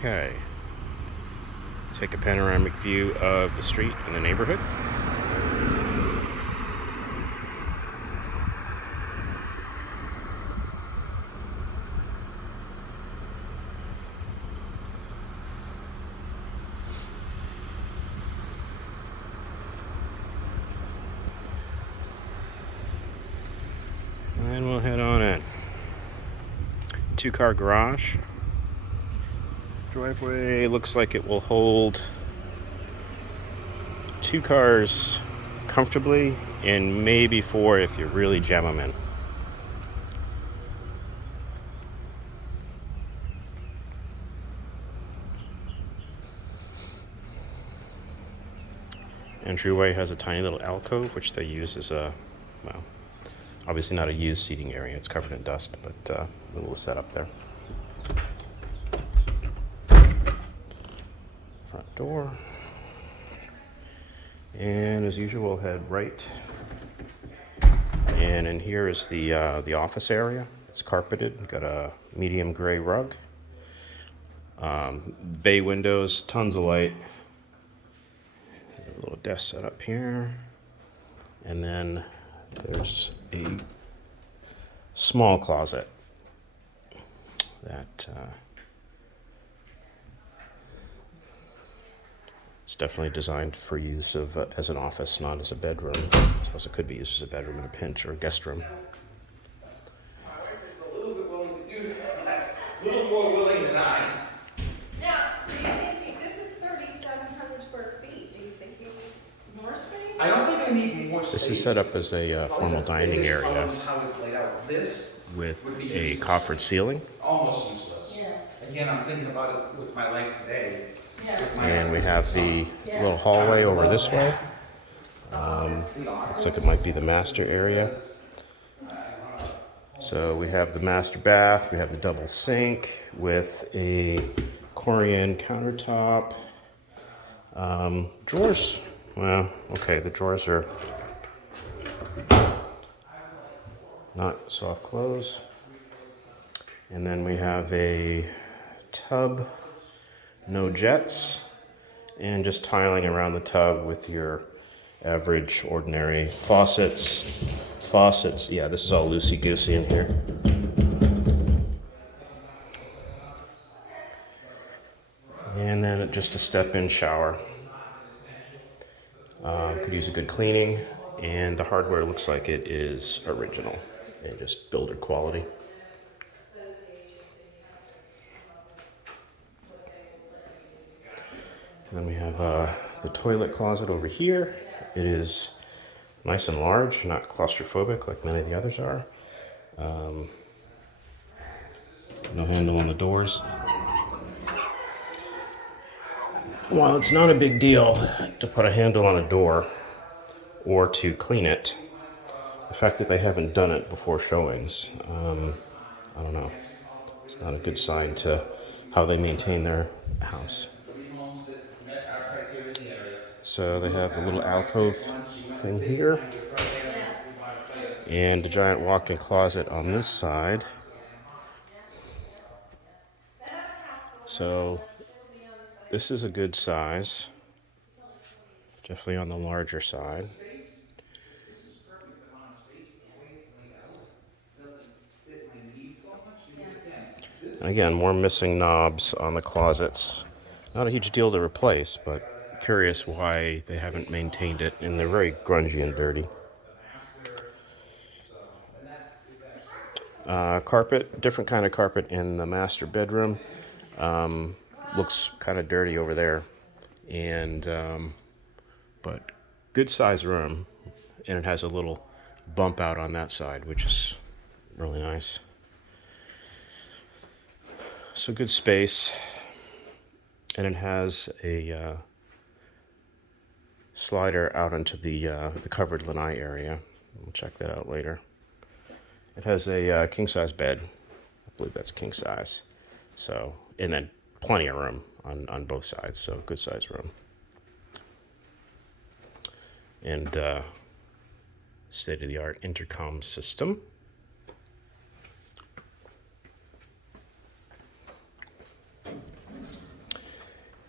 Okay. Take a panoramic view of the street and the neighborhood. And we'll head on in. 2-car garage. Driveway looks like it will hold 2 cars comfortably, and maybe 4 if you really jam them in. Entryway has a tiny little alcove, which they use as a, well, obviously not a used seating area. It's covered in dust, but a little setup there. Front door. And as usual, we'll head right. And in here is the office area. It's carpeted, got a medium gray rug. Bay windows, tons of light. A little desk set up here. And then there's a small closet that it's definitely designed for use of as an office, not as a bedroom. I suppose it could be used as a bedroom in a pinch or a guest room. My wife is a little bit willing to do that, a little more willing than I. Now, do you think this is 3,700 square feet? Do you think you need more space? I don't think I need more space. This is set up as a formal dining area How it's laid out. This with would be a useless. coffered ceiling. Almost useless. Yeah. Again, I'm thinking about it with my life today. Yeah. And we have the little hallway over this way. Looks like it might be the master area. So we have the master bath, we have the double sink with a Corian countertop. Drawers, well, okay, the drawers are not soft close. And then we have a tub, no jets, and just tiling around the tub with your average ordinary faucets. Yeah, this is all loosey-goosey in here. And then just a step-in shower. Could use a good cleaning, and the hardware looks like it is original and just builder quality. And then we have the toilet closet over here. It is nice and large, not claustrophobic like many of the others are. No handle on the doors. While it's not a big deal to put a handle on a door or to clean it, the fact that they haven't done it before showings, I don't know. It's not a good sign to how they maintain their house. So they have a little alcove thing here, and a giant walk-in closet on this side. So this is a good size, definitely on the larger side. And again, more missing knobs on the closets. Not a huge deal to replace, but curious why they haven't maintained it, and they're very grungy and dirty. Carpet, different kind of carpet in the master bedroom. Looks kind of dirty over there, and but good size room, and it has a little bump out on that side, which is really nice. So good space, and it has a slider out into the covered lanai area. We'll check that out later. It has a king-size bed. I believe that's king size. So, and then plenty of room on both sides. So good size room. And state-of-the-art intercom system.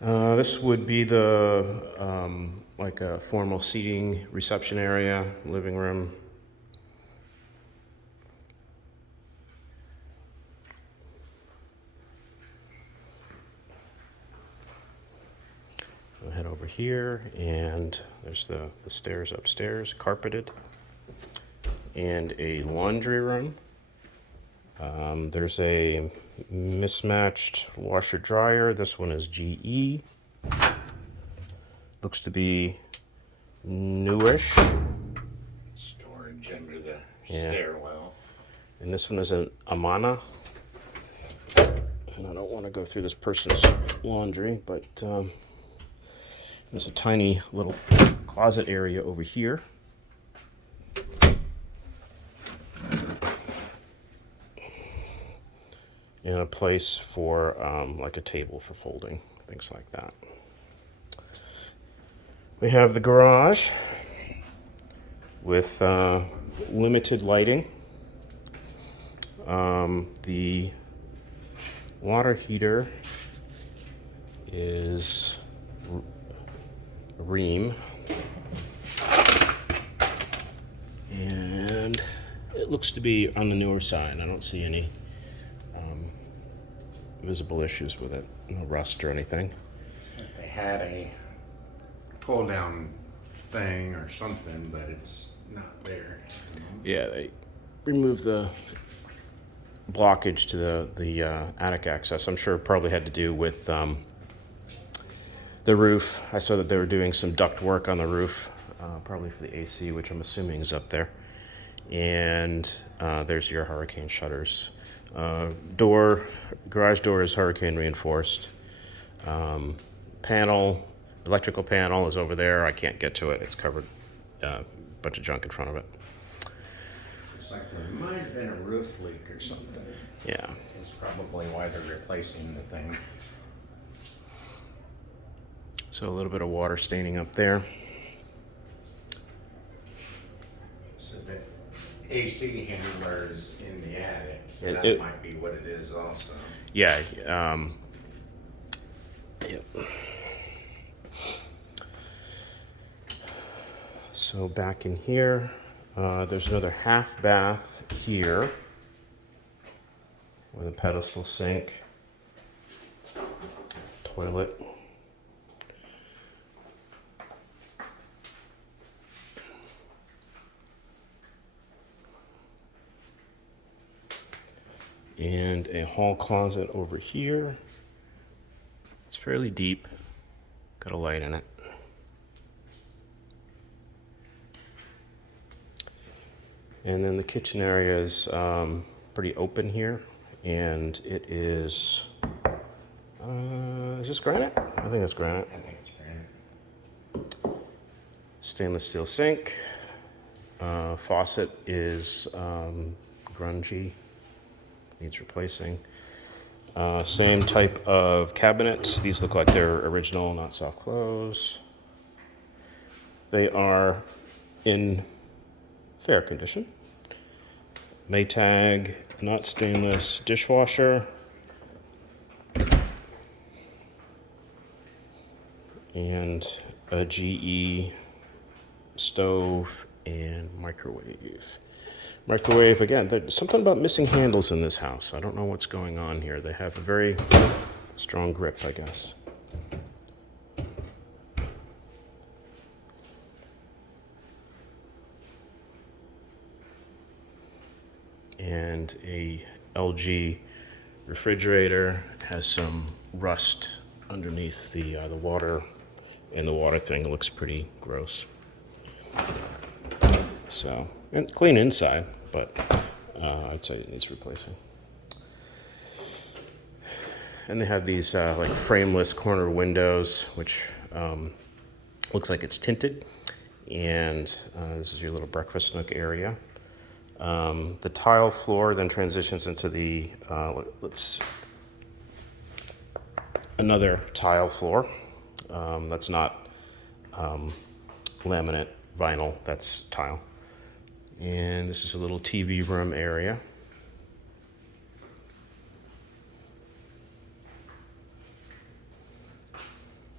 This would be the like a formal seating reception area, living room. We'll head over here, and there's the stairs upstairs, carpeted, and a laundry room. There's a mismatched washer dryer. This one is GE. Looks to be newish. Storage under the Yeah. stairwell. And this one is an Amana. And I don't want to go through this person's laundry, but there's a tiny little closet area over here. And a place for like a table for folding, things like that. We have the garage with limited lighting. The water heater is Ream, and it looks to be on the newer side. I don't see any visible issues with it, no rust or anything. They had a pull down thing or something, but it's not there. Yeah, they removed the blockage to the attic access. I'm sure it probably had to do with the roof. I saw that they were doing some duct work on the roof, probably for the AC, which I'm assuming is up there. And there's your hurricane shutters. Garage door is hurricane reinforced. Electrical panel is over there. I can't get to it. It's covered, a bunch of junk in front of it. Looks like there might have been a roof leak or something. Yeah. That's probably why they're replacing the thing. So a little bit of water staining up there. So that AC handler is in the attic. So It- that it- might be what it is also. Yeah. Yep. So back in here, there's another half bath here with a pedestal sink, toilet. And a hall closet over here. It's fairly deep, got a light in it. And then the kitchen area is pretty open here, and it is this granite? I think it's granite. I think it's granite. Stainless steel sink. Faucet is grungy, needs replacing. Same type of cabinets. These look like they're original, not soft close. They are in fair condition. Maytag, not stainless dishwasher. And a GE stove and microwave. Microwave, again, there's something about missing handles in this house. I don't know what's going on here. They have a very strong grip, I guess. And a LG refrigerator has some rust underneath the water, and the water thing looks pretty gross. So, and clean inside, but I'd say it needs replacing. And they have these like frameless corner windows, which looks like it's tinted. And this is your little breakfast nook area. The tile floor then transitions into the another tile floor. That's not laminate vinyl, that's tile. And this is a little TV room area.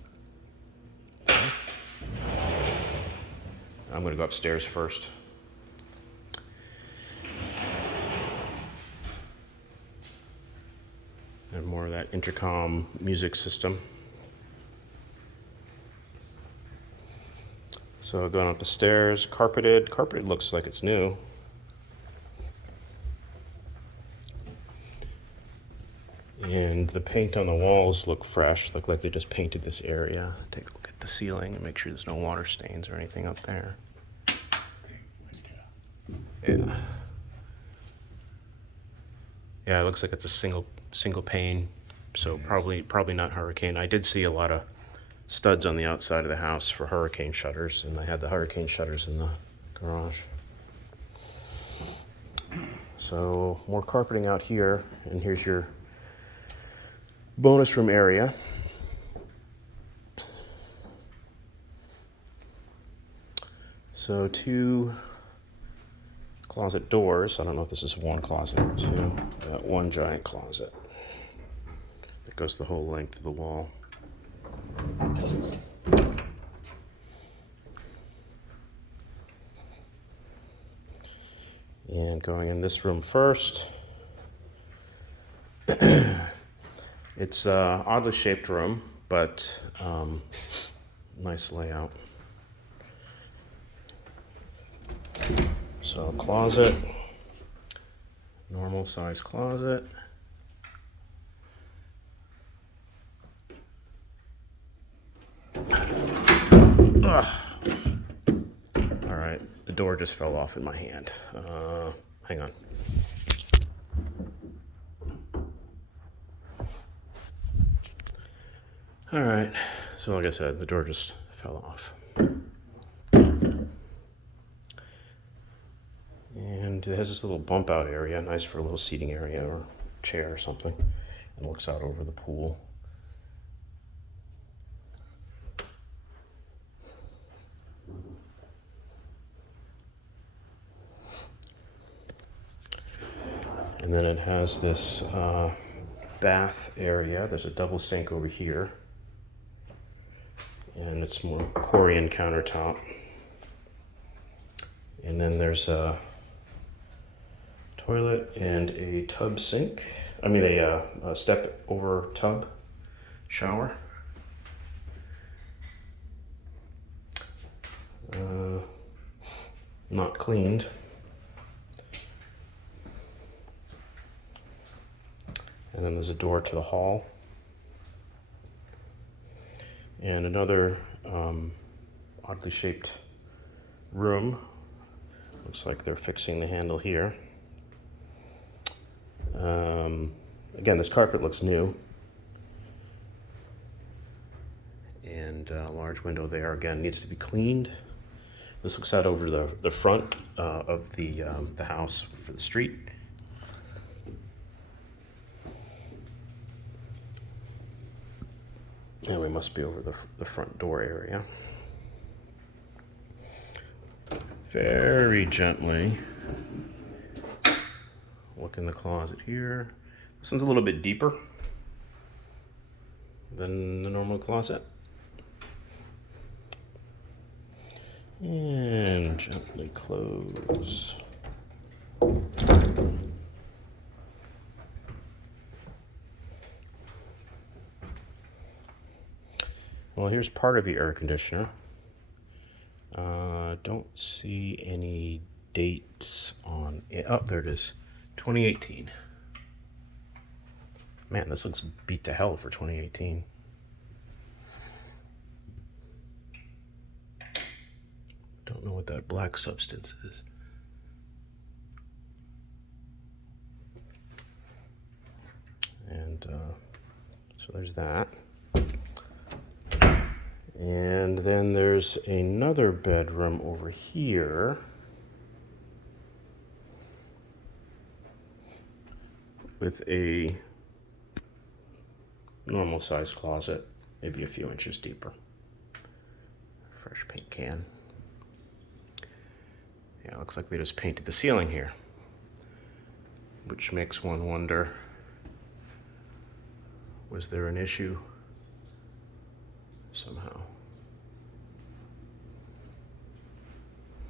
going to go upstairs first. And more of that intercom music system. So going up the stairs, carpeted. Carpeted looks like it's new. And the paint on the walls look fresh. Look like they just painted this area. Take a look at the ceiling and make sure there's no water stains or anything up there. Yeah. Yeah, it looks like it's a single pane. So probably not hurricane. I did see a lot of studs on the outside of the house for hurricane shutters, and I had the hurricane shutters in the garage. So more carpeting out here, and here's your bonus room area. So 2 closet doors. I don't know if this is one closet or 2. Got one giant closet that goes the whole length of the wall. And going in this room first, it's an oddly shaped room, but nice layout. So closet, normal size closet. Ugh. All right, the door just fell off in my hand. Hang on. All right, so like I said, the door just fell off. And it has this little bump out area, nice for a little seating area or chair or something. It looks out over the pool. And then it has this bath area. There's a double sink over here. And it's more Corian countertop. And then there's a toilet and a tub sink. I mean a step over tub shower. Not cleaned. And then there's a door to the hall. And another oddly shaped room. Looks like they're fixing the handle here. Again, this carpet looks new. And a large window there, again, needs to be cleaned. This looks out over the front of the house for the street. And we must be over the front door area. Very gently look in the closet here. This one's a little bit deeper than the normal closet. And gently close. Well, here's part of the air conditioner. Don't see any dates on it. Oh, there it is. 2018. Man, this looks beat to hell for 2018. Don't know what that black substance is. And so there's that. And then there's another bedroom over here with a normal sized closet, maybe a few inches deeper. Fresh paint can. Yeah, looks like they just painted the ceiling here, which makes one wonder, was there an issue somehow?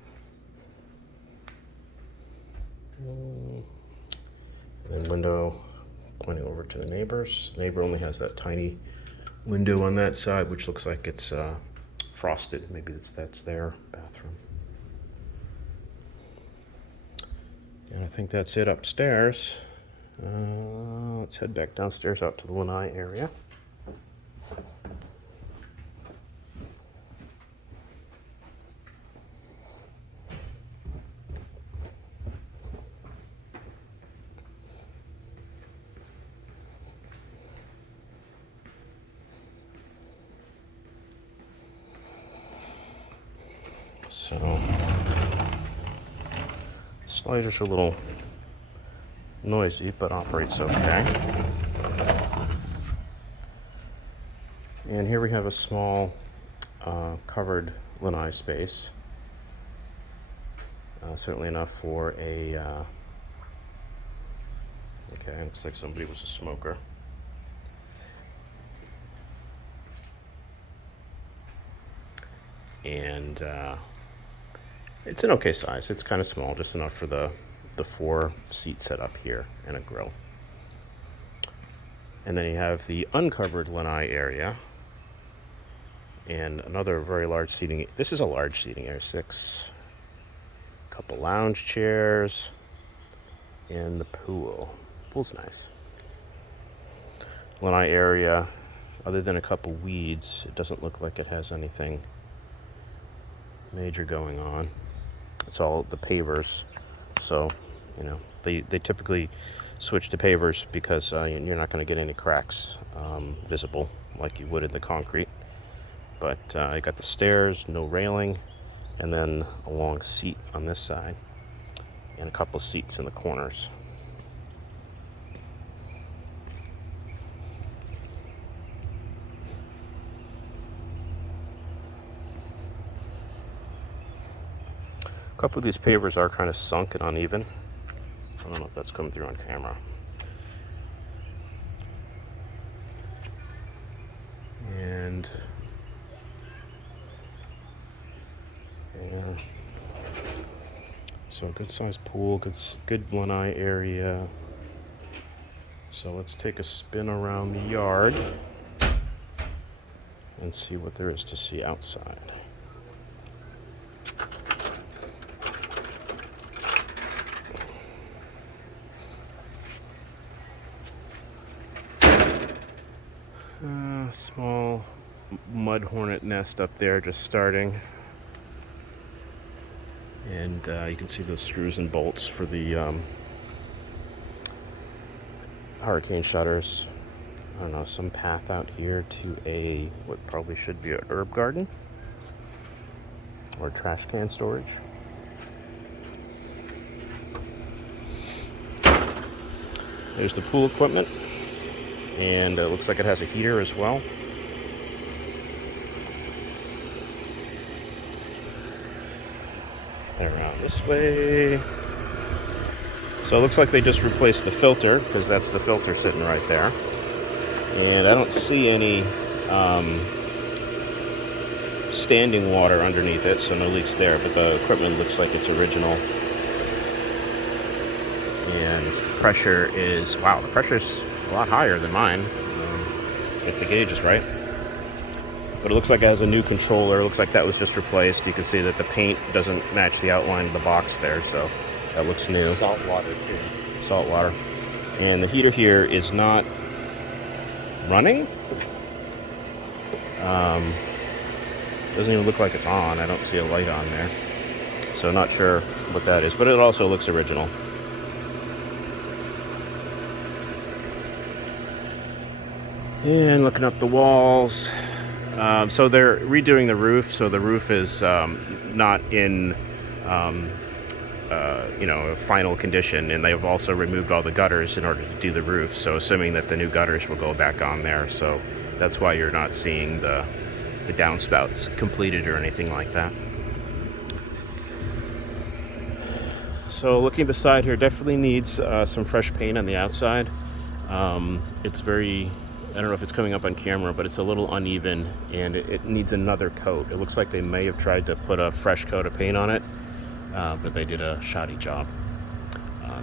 And window pointing over to the neighbors. The neighbor only has that tiny window on that side, which looks like it's frosted. Maybe that's their bathroom. And I think that's it upstairs. Let's head back downstairs out to the lanai area. So, sliders are a little noisy, but operates okay. And here we have a small covered lanai space. Certainly enough for a, okay, looks like somebody was a smoker. And it's an okay size. It's kind of small, just enough for the 4-seat setup here and a grill. And then you have the uncovered lanai area and another very large seating. This is a large seating area, 6, couple lounge chairs, and the pool. Pool's nice. Lanai area, other than a couple weeds, it doesn't look like it has anything major going on. It's all the pavers, so you know they typically switch to pavers because you're not going to get any cracks visible like you would in the concrete. But you got the stairs, no railing, and then a long seat on this side and a couple seats in the corners. A couple of these pavers are kind of sunk and uneven. I don't know if that's coming through on camera. And yeah, so good sized pool, good lanai area. So let's take a spin around the yard and see what there is to see outside. Small mud hornet nest up there just starting. And you can see those screws and bolts for the hurricane shutters. I don't know, some path out here to what probably should be an herb garden or trash can storage. There's the pool equipment, and it looks like it has a heater as well. And around this way. So it looks like they just replaced the filter, because that's the filter sitting right there. And I don't see any standing water underneath it, so no leaks there, but the equipment looks like it's original. And the pressure is, wow, the pressure's a lot higher than mine, if the gauge is right. But it looks like it has a new controller. It looks like that was just replaced. You can see that the paint doesn't match the outline of the box there, so that looks new. Salt water too. Salt water. And the heater here is not running. Doesn't even look like it's on. I don't see a light on there. So not sure what that is, but it also looks original. And looking up the walls. So they're redoing the roof, so the roof is not in final condition, and they've also removed all the gutters in order to do the roof, so assuming that the new gutters will go back on there, so that's why you're not seeing the downspouts completed or anything like that. So looking at the side here, definitely needs some fresh paint on the outside. It's very, I don't know if it's coming up on camera, but it's a little uneven and it needs another coat. It looks like they may have tried to put a fresh coat of paint on it, but they did a shoddy job.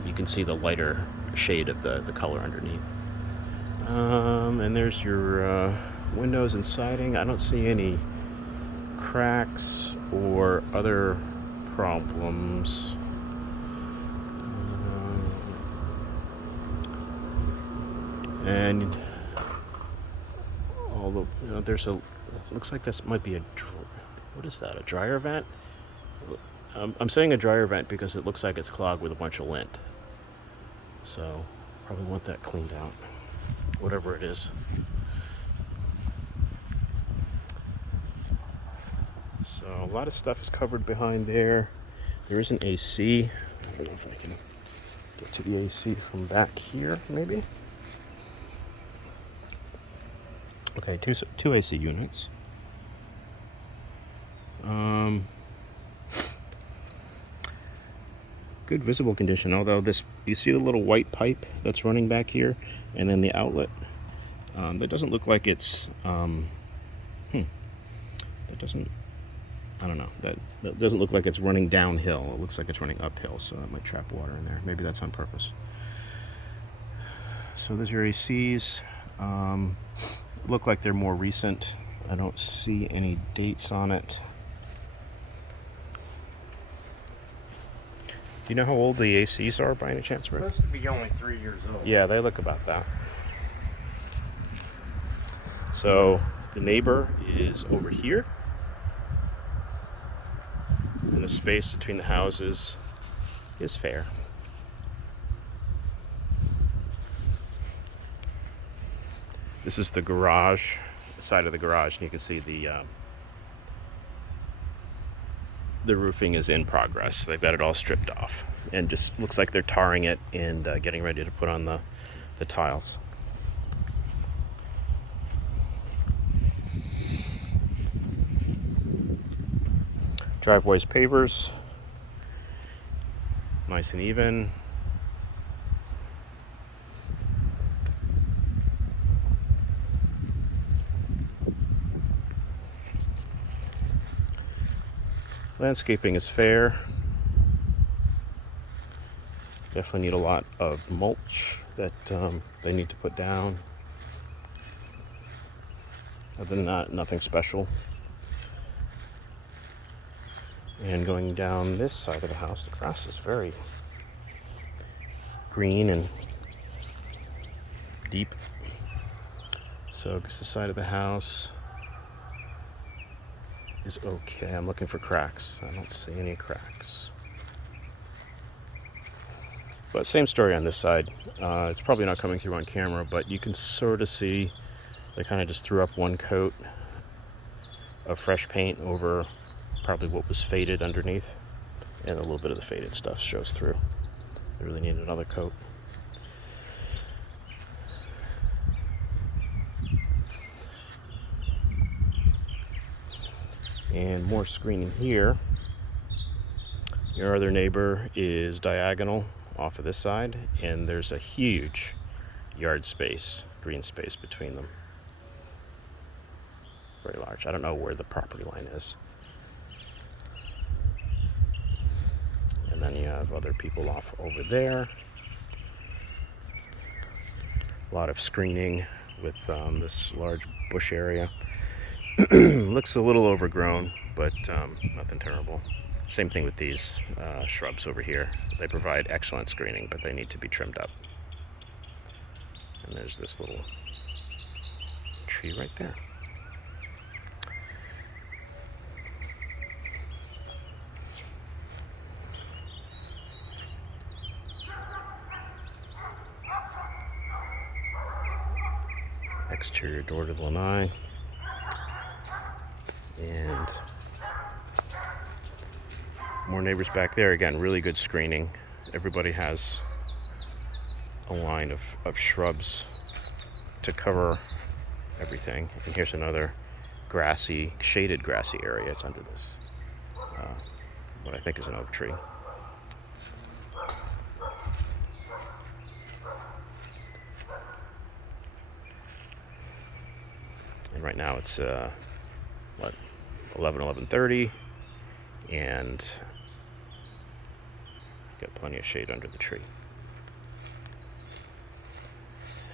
you can see the lighter shade of the color underneath. And there's your windows and siding. I don't see any cracks or other problems. And although there's a, looks like this might be a, what is that? A dryer vent? I'm saying a dryer vent because it looks like it's clogged with a bunch of lint. So probably want that cleaned out, whatever it is. So a lot of stuff is covered behind there. There is an AC. I don't know if I can get to the AC from back here, maybe. Okay, two AC units. Good visible condition, although this, you see the little white pipe that's running back here, and then the outlet. That doesn't look like it's, that doesn't, I don't know, that doesn't look like it's running downhill. It looks like it's running uphill, so that might trap water in there. Maybe that's on purpose. So there's your ACs. Look like they're more recent. I don't see any dates on it. Do you know how old the ACs are by any chance, Rick? Supposed to be only 3 years old. Yeah, they look about that. So the neighbor is over here, and the space between the houses is fair. This is the garage, the side of the garage, and you can see the roofing is in progress. They've got it all stripped off, and just looks like they're tarring it and getting ready to put on the tiles. Driveway's pavers, nice and even. Landscaping is fair. Definitely need a lot of mulch that they need to put down. Other than that, nothing special. And going down this side of the house, the grass is very green and deep. So this side of the house is okay. I'm looking for cracks. I don't see any cracks. But same story on this side. It's probably not coming through on camera, but you can sort of see they kind of just threw up one coat of fresh paint over probably what was faded underneath, and a little bit of the faded stuff shows through. They really need another coat. And more screening here. Your other neighbor is diagonal off of this side, and there's a huge yard space, green space between them. Very large. I don't know where the property line is. And then you have other people off over there. A lot of screening with this large bush area. Looks a little overgrown, but nothing terrible. Same thing with these shrubs over here. They provide excellent screening, but they need to be trimmed up. And there's this little tree right there. Exterior door to the lanai. And more neighbors back there. Again, really good screening. Everybody has a line of shrubs to cover everything. And here's another grassy, shaded grassy area. It's under this, what I think is an oak tree. And right now it's, 11:30, and got plenty of shade under the tree.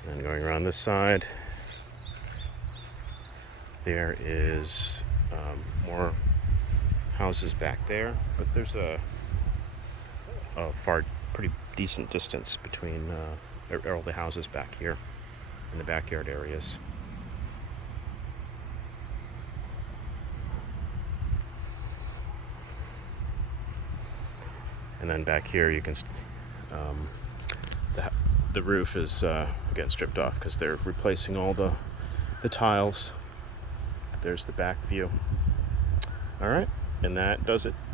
And going around this side, there is more houses back there, but there's a pretty decent distance between all the houses back here in the backyard areas. And then back here, you can the roof is getting stripped off because they're replacing all the tiles. There's the back view. All right, and that does it.